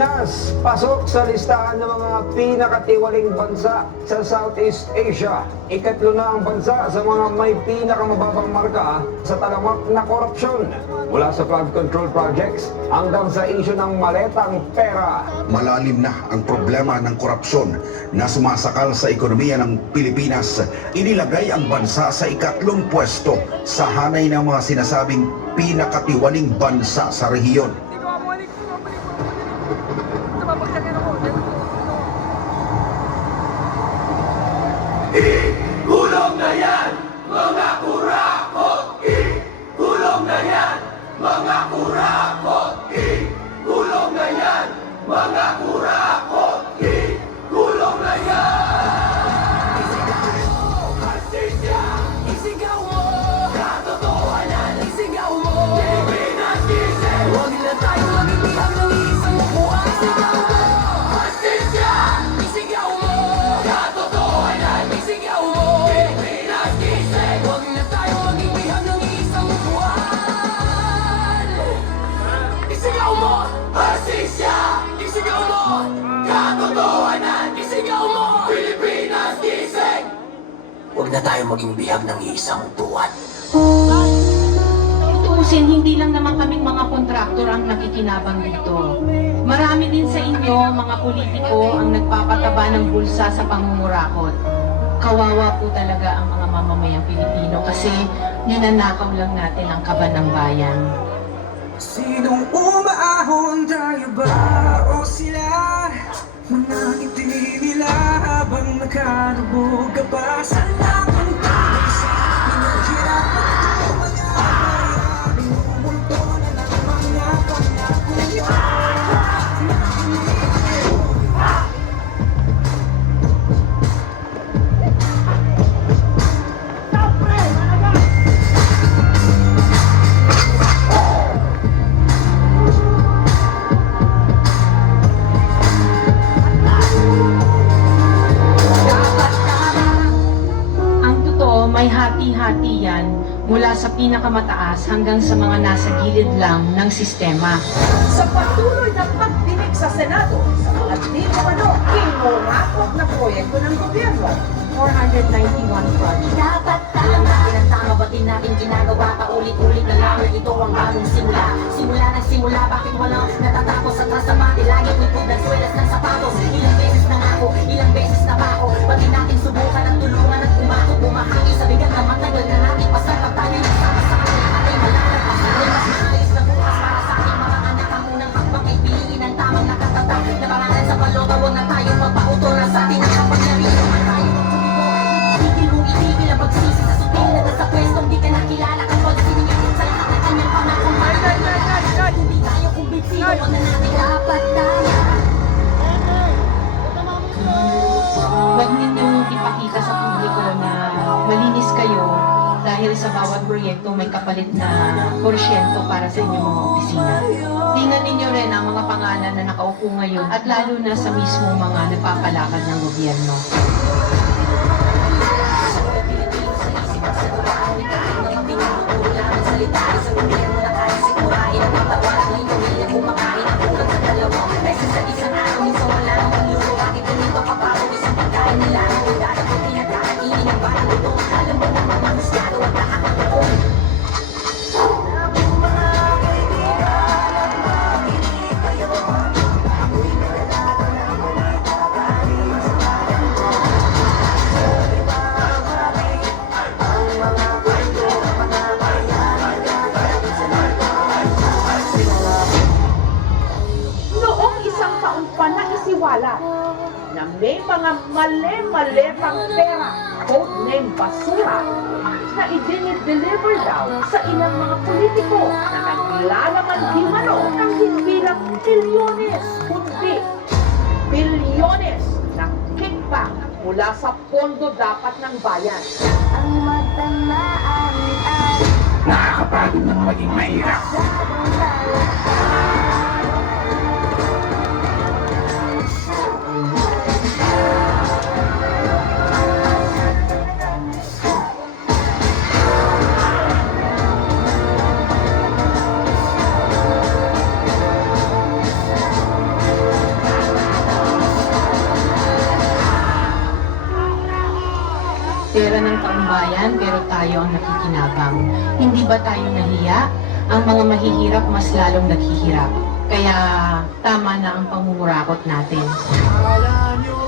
Pilipinas, pasok sa listahan ng mga pinakatiwaling bansa sa Southeast Asia. Ikatlo na ang bansa sa mga may pinakamababang marka sa talamak na korupsyon. Mula sa flood control projects hanggang sa isyu ng maletang pera. Malalim na ang problema ng korupsyon na sumasakal sa ekonomiya ng Pilipinas. Inilagay ang bansa sa ikatlong pwesto sa hanay ng mga sinasabing pinakatiwaling bansa sa rehiyon. Gulong na yan, mga kurakot! Gulong na yan, mga kurakot! Gulong na yan, mga kurakot! Gulong na yan! Hastisya! Isigaw mo! Katotohanan! Isigaw mo! Pilipinas gising! Huwag na tayo magbibihag ng isang buwan! Isigaw mo! Hastisya! Isigaw mo! Katotohanan! Isigaw mo! Pilipinas gising! Huwag na tayo magbibihag ng isang buwan! Isigaw mo! Hastisya! Isigaw mo! Katotohanan! Isigaw mo! Pilipinas gising! Huwag na tayo maging bihag ng isang buwan. Tuusin, hindi lang naman kaming mga kontraktor ang nakikinabang dito. Marami din sa inyo, mga politiko, ang nagpapataba ng bulsa sa pangungurakot. Kawawa po talaga ang mga mamamayang Pilipino kasi ninanakaw lang natin ang kaban ng bayan. Sinong umaahon, tayo ba o sila? Mga ngiti nila habang nakalubog ka pa sa lakang tayo sa pinaghirap at mga bayaring multo na ng mga pangako niya. May hati-hati yan mula sa pinakamataas hanggang sa mga nasa gilid lang ng sistema. Sa patuloy na pagdinig sa Senado sa mga di umano kinurakot na proyekto ng gobyerno. 491 projects. Dapat tama, pinagtama batin natin ginagawa paulit-ulit na lang ito ang bagong simula. Simula ng simula, bakit walang natatapos at nasamati? Lagi ipod ng swelas ng sapatos. Ilang beses na ako, ilang beses na ba ako? Pati natin subukan at tulungan at umako, bumahagi sa bigat na matagal na natin pasarap tayo nagsama-sama at ay malalabas. Ay mas maayos na bukas para sa ating mga anak. Ang unang hakbang ay piliin ang tamang nakatatag na pangalan sa balota. Huwag na tayo magpauto na sa ating nakapagnarihan man tayo. Itigil mong itigil ang pagsisi sa sutil na nasa pwestong di ka nakilala kapag siningin sa lahat ng kanyang pangakong mahal. Hindi tayo kumbinsido, wag na natin dapat tayo. Huwag ninyong ipakita sa publiko na malinis kayo dahil sa bawat proyekto may kapalit na porsyento para sa inyong mga opisina. Tingnan ninyo rin ang mga pangalan na nakaupo ngayon at lalo na sa mismo mga nagpapalakad ng gobyerno. Mga pinagpupuro lang ang salita sa gobyerno na kahit sigurahin ang patawaran ng pamilya kumakain ang kulang sa dalawa. Dahil sa isang araw, minsan wala nang pagluro. Bakit ganito kapabaw isang pagkain nila? Ang dada kung pinagkakainin ang parang ito. Alam mo na mga husyado at nakakapagod. Noong isang taon pa na isiwala na may mga mali-mali pang pera, codename basura, na idinideliver daw sa ilang mga politiko na naglalaman di mano ng hindi lang milyones, kundi bilyones na kickback mula sa pondo dapat ng bayan. Ang matamaan ay Nakakapagod ng maging mahirap. bayan pero tayo ang nakikinabang. Hindi ba tayo nahiya? Ang mga mahihirap mas lalong naghihirap. Kaya tama na ang pamumurakot natin. Akala nyo